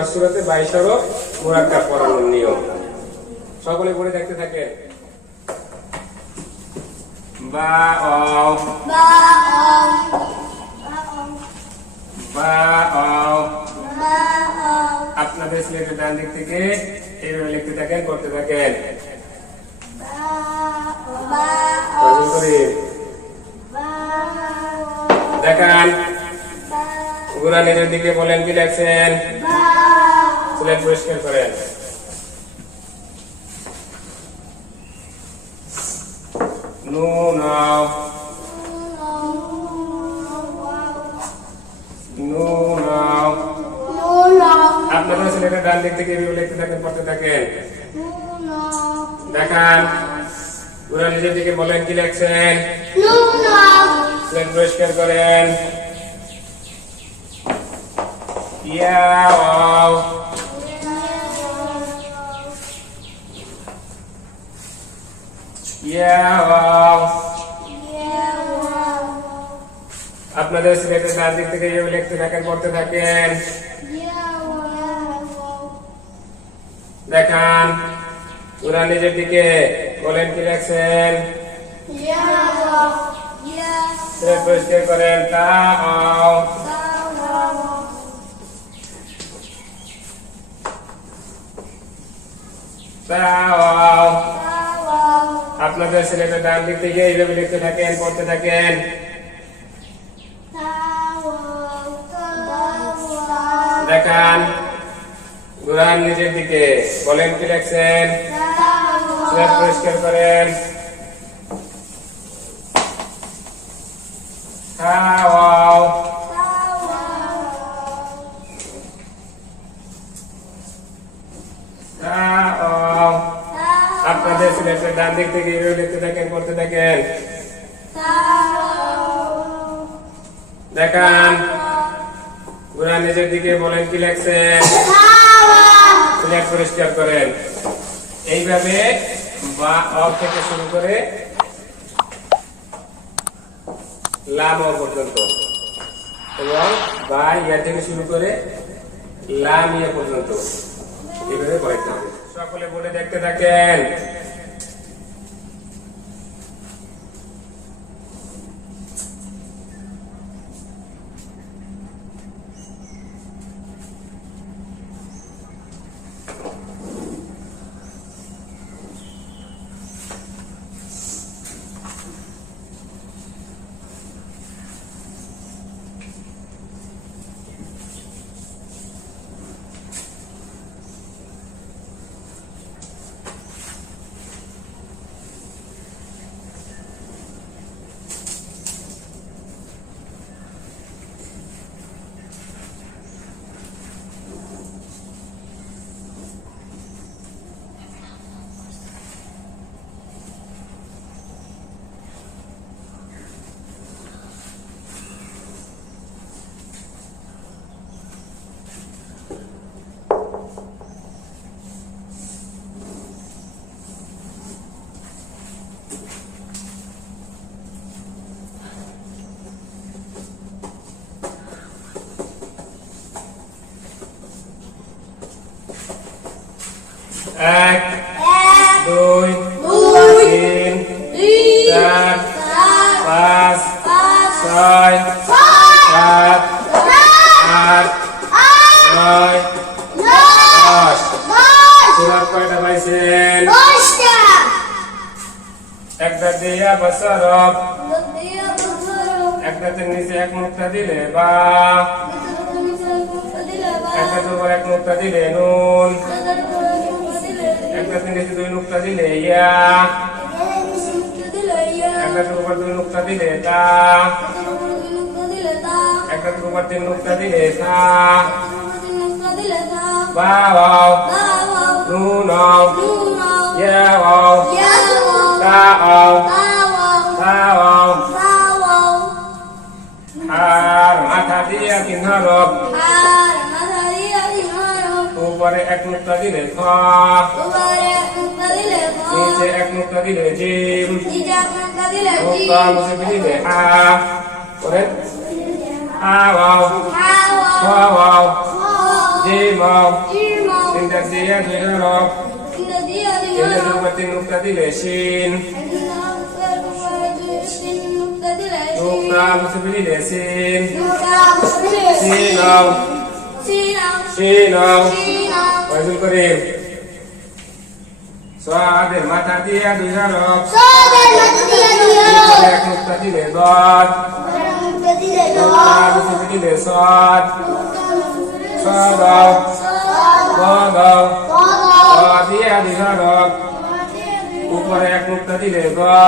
মাসুরাতে 22 হরফ মুরাক্কাব পড়ানোর নিয়ম। সকলে পড়ে দেখতে থাকেন। বা অ বা অ আপনাদের সিলেটের ডান দিক থেকে এইভাবে লিখতে থাকেন, করতে থাকেন। দেখান ঘোরা নিজের দিকে, বলেন কি লেখছেন। সিলেট পরিষ্কার করেন। নুন আপনাদের সিলেটের ডান দিক থেকে এইভাবে লিখতে থাকেন, করতে থাকেন। দেখান ঘোরা নিজের দিকে, বলেন কি লেখছেন। সিলেট পরিষ্কার করেন। আপনাদের সিলেটের ডান দিক থেকে এইভাবে লিখতে থাকেন, পড়তে থাকেন। দেখান ঘোরা নিজের দিকে, বলেন কি লেখছেন। সিলেট পরিষ্কার করেন। আপনাদের সিলেটের ডান দিক থেকে এইভাবে লিখতে থাকেন, পড়তে থাকেন। দেখান ঘোরান নিজের দিকে, বলেন কি লেখছেন। সিলেট পরিষ্কার করেন। আপনাদের সিলেটের ডান দিক থেকে এইভাবে লিখতে থাকেন, পড়তে থাকেন। দেখান ঘোরা নিজের দিকে, বলেন কি লেখছেন। সিলেট পরিষ্কার করেন। এইভাবে বা অ থেকে শুরু করে লাম অ পর্যন্ত, এবং বা ইয়া থেকে শুরু করে লাম ইয়া পর্যন্ত এইভাবে পড়াইতে হবে। সকলে বলে দেখতে থাকেন। এক, দুই, তিন, চার, পাঁচ, ছয়, সাত, আট, নয়, 10। সূরা কয়টা পাইছেন? একটা দিয়া বসরব, একটাতে নিচে এক মুক্তা দিলে বা, একটাতে উপর এক মুক্তা দিলে নুন, একটাতে নিচে দুই নুক্তা দিলে ইয়া, একটাতে উপর দুই নুক্তা দিলে তা, একটাতে উপর তিন নুক্তা দিলে তা, বা ওয়াও, নুন ওয়াও, ইয়া ওয়াও, তা ওয়াও, তা ওয়াও, আর মাথা দিয়া 3 হরফ, উপরে এক নুক্তা দিলে খ, নিচে এক নুক্তা দিলে জিম, নুক্তা মুছে দিলে আ, করেন আ ওয়াও, খ ওয়াও, জিমাও তিনটা দিয়ে দুই হরফ তিনটা দুবার তিন নুক্তা দিলে শিন নুক্তা মুছে দিলে শিন শিনাও শিনাও ওয়াজুল করিম সাদের মাথা দিয়ে দুই হরফ এক নুক্তা দিলে দত নুক্তা মুছে দিলে সাদ সাদাও সাদাও দিয়ে দুই হরফ উপরে এক নুক্তা দিলে গা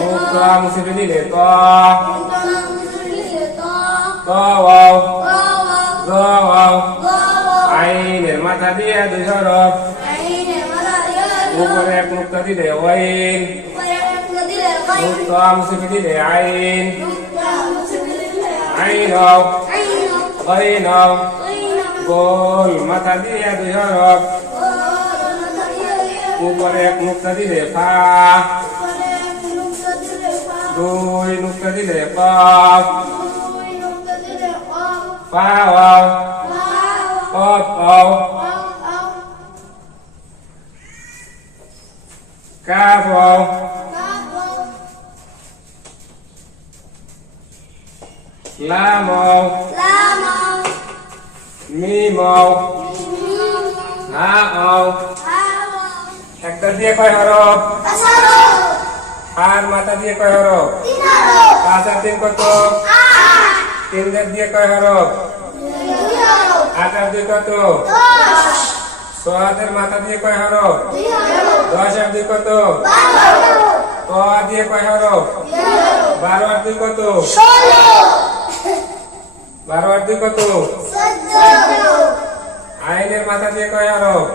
নুক্তা মুছে দিলে তা গাওয়াও গাওয়াও আইনের মাথা দিয়ে দুই হরফ উপরে এক নুক্তা দিলে ওয়াইন নুক্তা মুছে দিলে আইন আইনাও গাইনাও গোল মাথা দিয়ে দুই হরফ উপরে এক নুক্তা দিলে ফা দুই নুক্তা দিলে কফ ফাওয়াও কফাও কাফাও লামাও মিমাও হাও একটা দিয়ে কয় হরফ আর মাথা দিয়ে কয় হরফ পাঁচ আর তিন কত তিন দিয়ে কয় হরফ আট আর দুই কত সোয়াদের মাথা দিয়ে কয় হরফ দশ আর দুই কত ক দিয়ে কয় হরফ বারো আর দুই কত বারো আর দুই কত আইনের মাথা দিয়ে কয় হরফ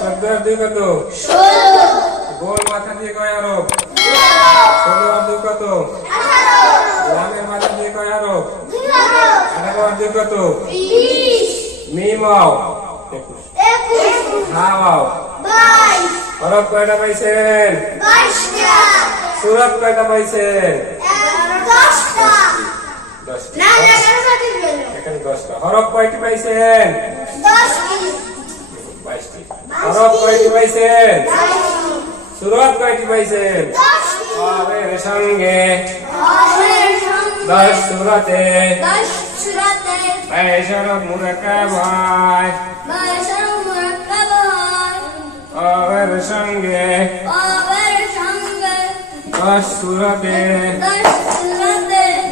14 আর দুই কত গোল মাথা দিয়ে কয় হরফ 16 আর দুই কত লামের মাথা দিয়ে কয় হরফ 18 আর দুই কত মিমাও 21 হাওয়াও 22 হরফ কয়টা পাইছেন 22টা সূরা কয়টা পাইছেন 10টা 10 না না এখানে 10টা হরফ কয়টি পাইছেন 10টি 22টি হরফ কয়টি পাইছেন 22টি সূরা কয়টি পাইছেন 10টি আবের সঙ্গে 10 সূরাতে 22 হরফ মুরাক্কাব হয় আবের সঙ্গে 10 সূরাতে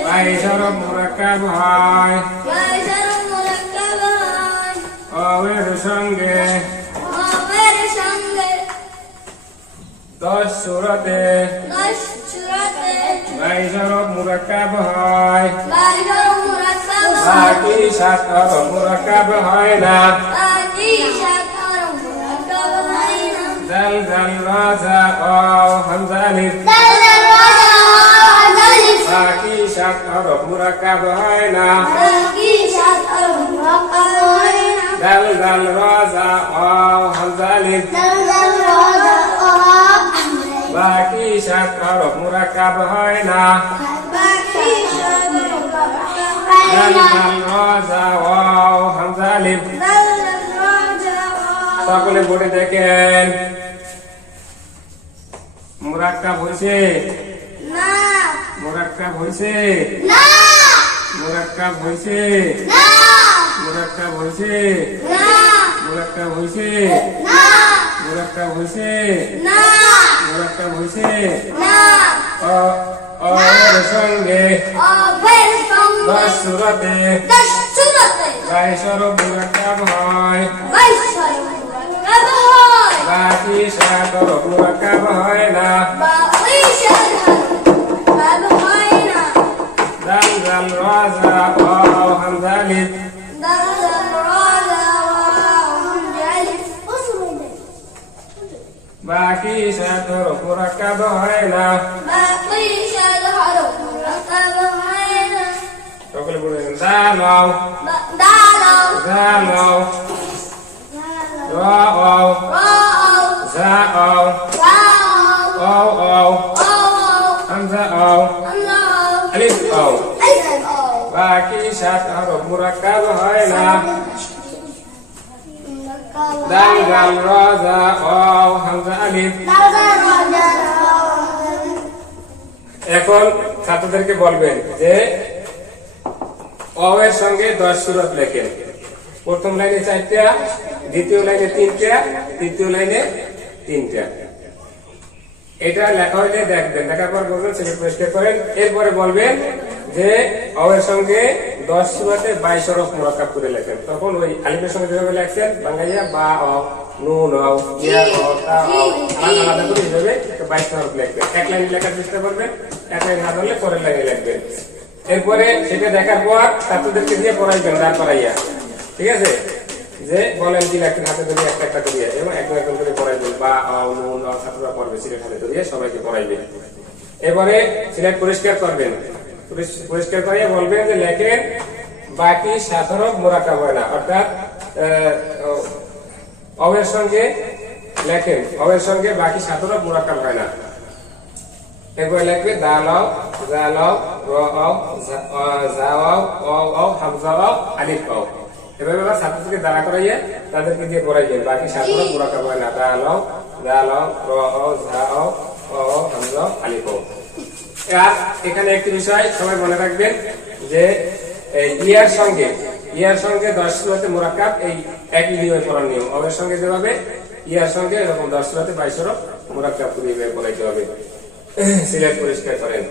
22 হরফ মুরাক্কাব হয় আবের সঙ্গে 10 সূরাতে 22 হরফ মুরাক্কাব হয় বাকি 7 হরফ মুরাক্কাব হয় না জাল জাল রাজা ও হামজা লিফ বাকি 7 হরফ মুরাক্কাব হয় না জাল জাল রাজা ও হামজা লিফ বাকি 7 হরফ মুরাক্কাব হয় না জাল জাল রাজা ও হামজা লিফ সকলে বোর্ডে দেখেন মুরাক্কাব হইছে না মুরাক্কাব হইছে না মুরাক্কাব হইছে না মুরাক্কাব হইছে না মুরাক্কাব হইছে না মুরাক্কাব হইছে না মুরাক্কাব হইছে না এর সঙ্গে 10 সূরাতে 22 হরফ মুরাক্কাব হয় বাকি 7 হরফ মুরাক্কাব হয় না জাল জাল রাজা ও হামজা লিফ বাকি 7 হরফ মুরাক্কাব হয় না সকলে বলেন দালাও দালাও রাও জাও আও হামজা আও আলিফ আও বাকি 7 হরফ মুরাক্কাব হয় লাম র জা ও হামজা আলিফ। এখন ছাত্রদেরকে বলবেন যে অ এর সঙ্গে 10 সূরত লেখেন। প্রথম লাইনে 4টা, দ্বিতীয় লাইনে 3টা, তৃতীয় লাইনে 3টা। এটা লেখা হইলে দেখবেন, দেখার পর বলবেন সিলেক্ট পরিষ্কার করেন। এরপরে বলবেন যে অ এর সঙ্গে 10 সূরাতে 22 হরফ মুরাক্কাব করে লেখেন। তখন ওই আলিফের সঙ্গে যেভাবে লেখছেন বাংলাইয়া বা অ নুন অ ইয়া অ তা অ আলাদা করে এইভাবে 22 হরফ লিখবেন। এক লাইনে লেখার চেষ্টা করবেন, এক লাইনে না ধরলে পরের লাইনে লিখবেন। এরপরে সেটা দেখার পর ছাত্রদেরকে দিয়ে পড়াইবেন দাঁড় করাইয়া, ঠিক আছে? যে বলেন কি লেখেন হাতে ধরে একটা একটা করিয়া এবং একদম একদম করে পড়াইবেন বা নুন ছাত্ররা পড়বে সিলেট হাতে ধরিয়ে সবাইকে পড়াইবেন। এবারে সিলেট পরিষ্কার করবেন, পরিষ্কার করিয়ে বলবেন যে লেখেন বাকি 7 হরফ মুরাক্কাব হয় না, অর্থাৎ অবের সঙ্গে লেখেন অবের সঙ্গে বাকি 7 হরফ মুরাক্কাব হয় না। এরপরে লিখবে দাল আও জাল আও র আও জা আও অ আও হামজা আও আলিফ আও। এভাবে আবার ছাত্রদেরকে দাঁড়া করাইয়া তাদেরকে দিয়ে পড়াইবেন বাকি 7 হরফ মুরাক্কাব হয় না। দাল আও জাল আও র আও জা আও অ আও হামজা আও আলিফ আও। আর এখানে একটি বিষয় সবাই মনে রাখবেন যে ইয়ার সঙ্গে 10 সূরাতে মুরাক্কাব এই একই নিয়মে পড়ার নিয়ম। অবের সঙ্গে যেভাবে ইয়ার সঙ্গে এরকম 10 সূরাতে 22 হরফ মুরাক্কাব করে পড়াইতে হবে। সিলেট পরিষ্কার করেন।